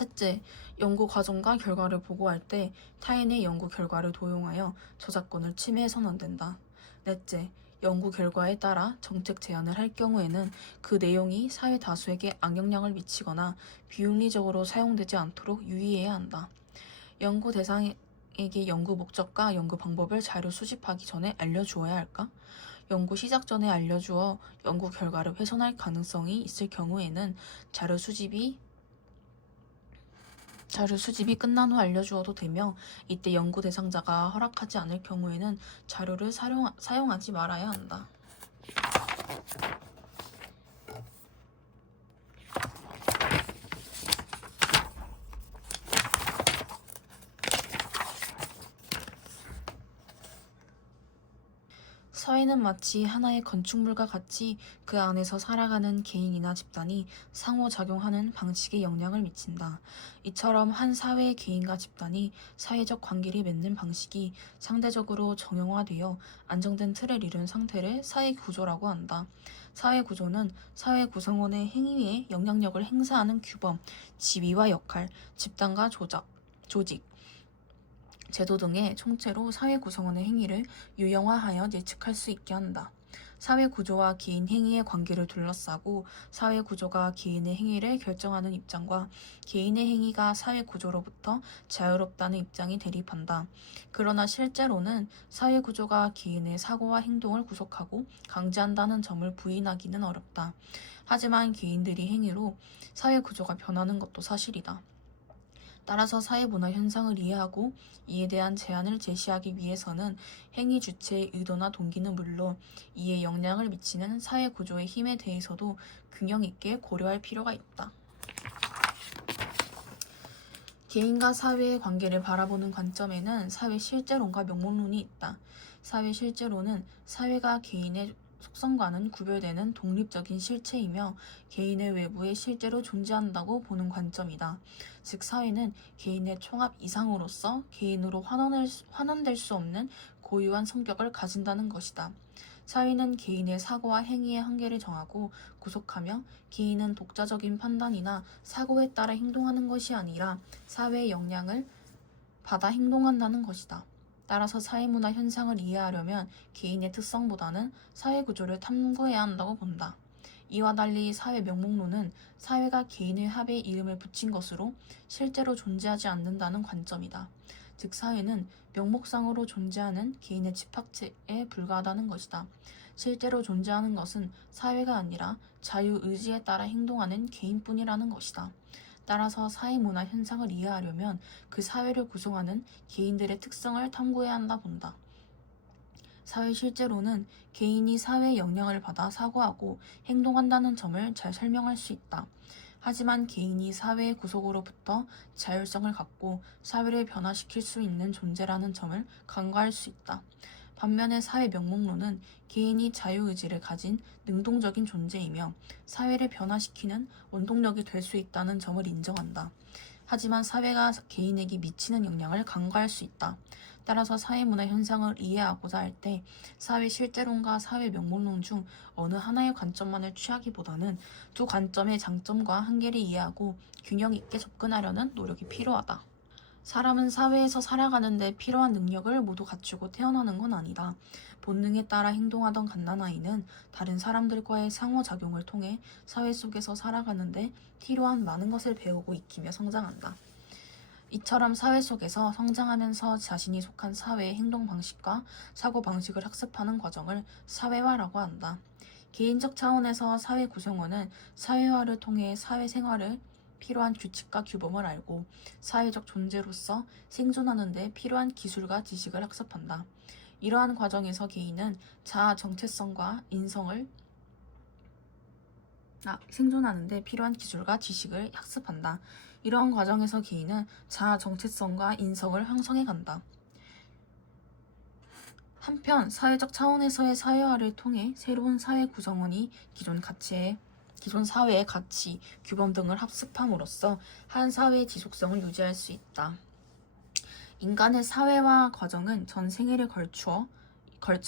셋째, 연구 과정과 결과를 보고할 때 타인의 연구 결과를 도용하여 저작권을 침해해서는 안 된다. 넷째, 연구 결과에 따라 정책 제안을 할 경우에는 그 내용이 사회 다수에게 악영향을 미치거나 비윤리적으로 사용되지 않도록 유의해야 한다. 연구 대상에게 연구 목적과 연구 방법을 자료 수집하기 전에 알려주어야 할까? 연구 시작 전에 알려주어 연구 결과를 훼손할 가능성이 있을 경우에는 자료 수집이 끝난 후 알려주어도 되며, 이때 연구 대상자가 허락하지 않을 경우에는 자료를 사용하지 말아야 한다. 사회는 마치 하나의 건축물과 같이 그 안에서 살아가는 개인이나 집단이 상호작용하는 방식에 영향을 미친다. 이처럼 한 사회의 개인과 집단이 사회적 관계를 맺는 방식이 상대적으로 정형화되어 안정된 틀을 이룬 상태를 사회구조라고 한다. 사회구조는 사회 구성원의 행위에 영향력을 행사하는 규범, 지위와 역할, 집단과 조직, 제도 등의 총체로 사회 구성원의 행위를 유형화하여 예측할 수 있게 한다. 사회 구조와 개인 행위의 관계를 둘러싸고 사회 구조가 개인의 행위를 결정하는 입장과 개인의 행위가 사회 구조로부터 자유롭다는 입장이 대립한다. 그러나 실제로는 사회 구조가 개인의 사고와 행동을 구속하고 강제한다는 점을 부인하기는 어렵다. 하지만 개인들이 행위로 사회 구조가 변하는 것도 사실이다. 따라서 사회문화 현상을 이해하고 이에 대한 제안을 제시하기 위해서는 행위 주체의 의도나 동기는 물론 이에 영향을 미치는 사회구조의 힘에 대해서도 균형 있게 고려할 필요가 있다. 개인과 사회의 관계를 바라보는 관점에는 사회 실제론과 명목론이 있다. 사회 실제론은 사회가 개인의 속성과는 구별되는 독립적인 실체이며 개인의 외부에 실제로 존재한다고 보는 관점이다. 즉 사회는 개인의 총합 이상으로서 개인으로 환원될 수 없는 고유한 성격을 가진다는 것이다. 사회는 개인의 사고와 행위의 한계를 정하고 구속하며 개인은 독자적인 판단이나 사고에 따라 행동하는 것이 아니라 사회의 영향을 받아 행동한다는 것이다. 따라서 사회문화 현상을 이해하려면 개인의 특성보다는 사회구조를 탐구해야 한다고 본다. 이와 달리 사회 명목론은 사회가 개인의 합에 이름을 붙인 것으로 실제로 존재하지 않는다는 관점이다. 즉 사회는 명목상으로 존재하는 개인의 집합체에 불과하다는 것이다. 실제로 존재하는 것은 사회가 아니라 자유의지에 따라 행동하는 개인뿐이라는 것이다. 따라서 사회문화 현상을 이해하려면 그 사회를 구성하는 개인들의 특성을 탐구해야 한다 본다. 사회 실제로는 개인이 사회의 영향을 받아 사고하고 행동한다는 점을 잘 설명할 수 있다. 하지만 개인이 사회의 구속으로부터 자율성을 갖고 사회를 변화시킬 수 있는 존재라는 점을 간과할 수 있다. 반면에 사회 명목론은 개인이 자유의지를 가진 능동적인 존재이며 사회를 변화시키는 원동력이 될 수 있다는 점을 인정한다. 하지만 사회가 개인에게 미치는 영향을 간과할 수 있다. 따라서 사회문화 현상을 이해하고자 할 때 사회 실제론과 사회 명목론 중 어느 하나의 관점만을 취하기보다는 두 관점의 장점과 한계를 이해하고 균형 있게 접근하려는 노력이 필요하다. 사람은 사회에서 살아가는데 필요한 능력을 모두 갖추고 태어나는 건 아니다. 본능에 따라 행동하던 갓난아이는 다른 사람들과의 상호작용을 통해 사회 속에서 살아가는데 필요한 많은 것을 배우고 익히며 성장한다. 이처럼 사회 속에서 성장하면서 자신이 속한 사회의 행동 방식과 사고 방식을 학습하는 과정을 사회화라고 한다. 개인적 차원에서 사회 구성원은 사회화를 통해 사회생활을 필요한 규칙과 규범을 알고 사회적 존재로서 생존하는 데 필요한 기술과 지식을 학습한다. 이러한 과정에서 개인은 자아 정체성과 생존하는 데 필요한 기술과 지식을 학습한다. 이러한 과정에서 개인은 자아 정체성과 인성을 형성해 간다. 한편 사회적 차원에서의 사회화를 통해 새로운 사회 구성원이 기존 사회의 가치, 규범 등을 합습함으로써 한 사회의 지속성을 유지할 수 있다. 인간의 사회화 과정은 전 생애를 걸쳐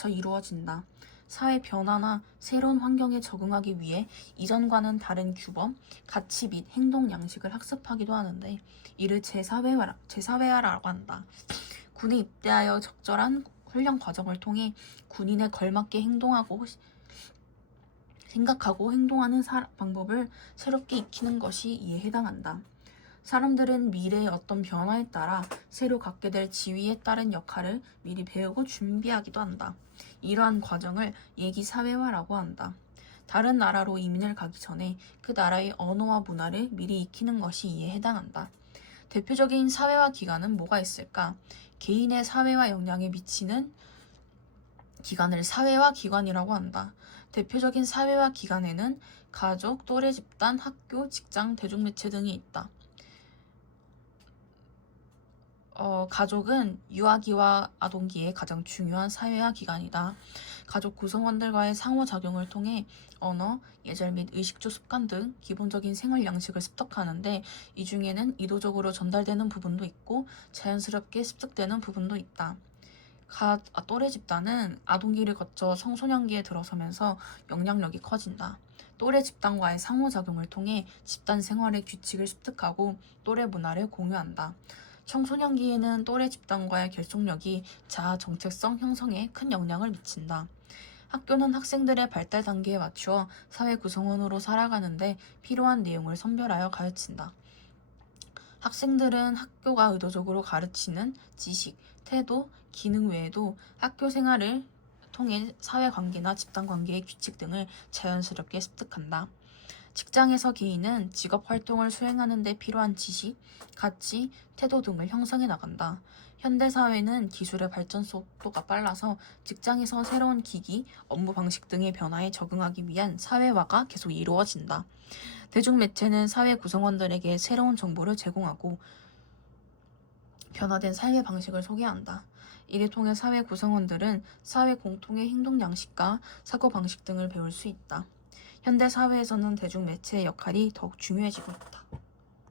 이루어진다. 사회 변화나 새로운 환경에 적응하기 위해 이전과는 다른 규범, 가치 및 행동 양식을 학습하기도 하는데 이를 재사회화라고 한다. 군에 입대하여 적절한 훈련 과정을 통해 군인에 걸맞게 생각하고 행동하는 방법을 새롭게 익히는 것이 이에 해당한다. 사람들은 미래의 어떤 변화에 따라 새로 갖게 될 지위에 따른 역할을 미리 배우고 준비하기도 한다. 이러한 과정을 예기사회화라고 한다. 다른 나라로 이민을 가기 전에 그 나라의 언어와 문화를 미리 익히는 것이 이에 해당한다. 대표적인 사회화 기관은 뭐가 있을까? 개인의 사회화 영향에 미치는 기관을 사회화 기관이라고 한다. 대표적인 사회화 기관에는 가족, 또래 집단, 학교, 직장, 대중매체 등이 있다. 가족은 유아기와 아동기의 가장 중요한 사회화 기관이다. 가족 구성원들과의 상호작용을 통해 언어, 예절 및 의식주 습관 등 기본적인 생활 양식을 습득하는데 이 중에는 의도적으로 전달되는 부분도 있고 자연스럽게 습득되는 부분도 있다. 또래 집단은 아동기를 거쳐 청소년기에 들어서면서 영향력이 커진다. 또래 집단과의 상호작용을 통해 집단 생활의 규칙을 습득하고 또래 문화를 공유한다. 청소년기에는 또래 집단과의 결속력이 자아 정체성 형성에 큰 영향을 미친다. 학교는 학생들의 발달 단계에 맞추어 사회 구성원으로 살아가는데 필요한 내용을 선별하여 가르친다. 학생들은 학교가 의도적으로 가르치는 지식, 태도, 기능 외에도 학교 생활을 통해 사회관계나 집단관계의 규칙 등을 자연스럽게 습득한다. 직장에서 개인은 직업활동을 수행하는 데 필요한 지식, 가치, 태도 등을 형성해 나간다. 현대사회는 기술의 발전 속도가 빨라서 직장에서 새로운 기기, 업무 방식 등의 변화에 적응하기 위한 사회화가 계속 이루어진다. 대중매체는 사회 구성원들에게 새로운 정보를 제공하고 변화된 삶의 방식을 소개한다. 이를 통해 사회 구성원들은 사회 공통의 행동 양식과 사고 방식 등을 배울 수 있다. 현대 사회에서는 대중매체의 역할이 더욱 중요해지고 있다.